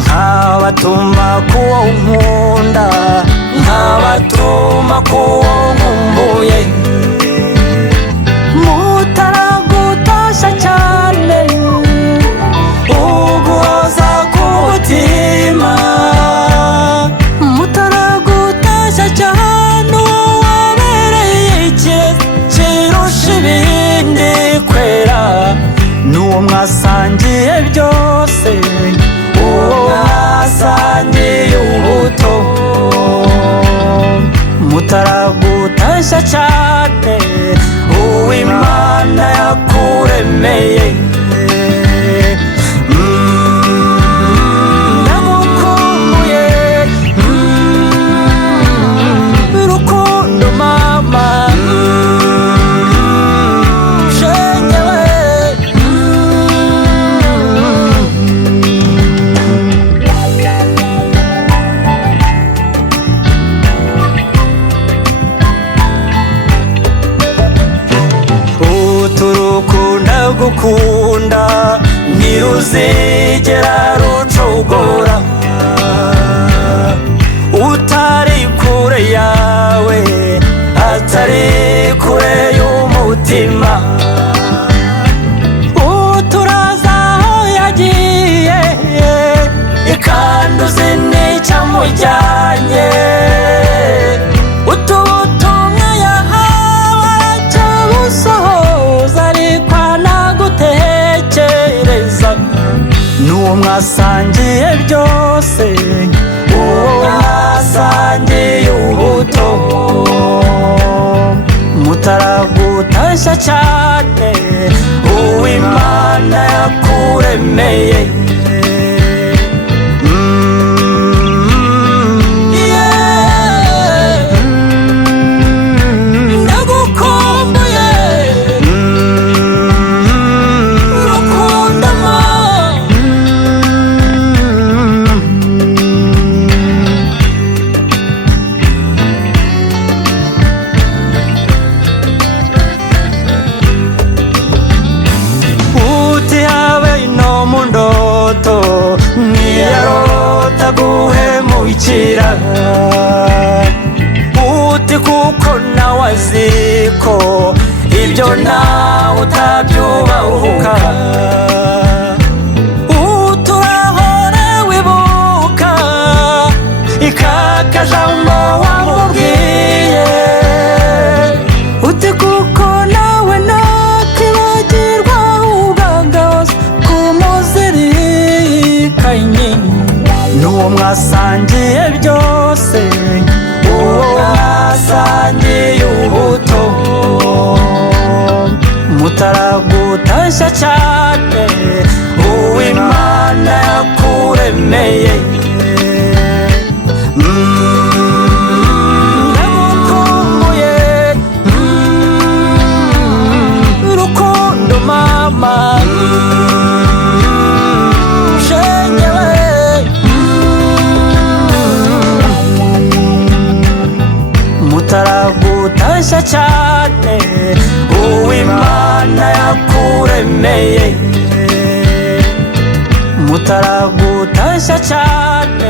nkabatuma kuwo nkunda, nkabatuma kuwo nkumbuye. Mutaragutashya cyane uguhoza ku mutima, mutaragutashya cyane uwabereye kirusha ibindi kwera, n'uwo mwasangiye byose, uwo mwasangiye ubuto. Mutaragutashya cyane uw'Imana yakuremeye. Ndagukumbuye rukundo mama, shenyewe. Uturukunda gukunda ntiruzigera rucogora, utari kure yawe atari kure y'umutima. Uturaza aho yagiye kandi uzi n'icyamujyanye, utubutumwa yahawe aracabusohoza ariko anagutekereza, n'uwo mwasangiye byose, uwo mwasangiye ubuto. Mutaragutashya cyane uw'Imana yakuremeye. Ntiyarota guhemukira, uti kuko nawe aziko ibyo nawe utabyubahuka. Uturahora wibuka ikakajambo wamubwiye, uti kuko nawe nakibagirwa ubwangose kumuzirikanye, n'uwo mwasangiye byose, uwo mwasangiye ubuto. Mutaragutashya cyane uw'Imana yakuremeye. Ndagukumbuye rukundo mama, shenyewe. Mutaragutashya cyane uw'Imana yakuremeye. Mutaragutashya cyane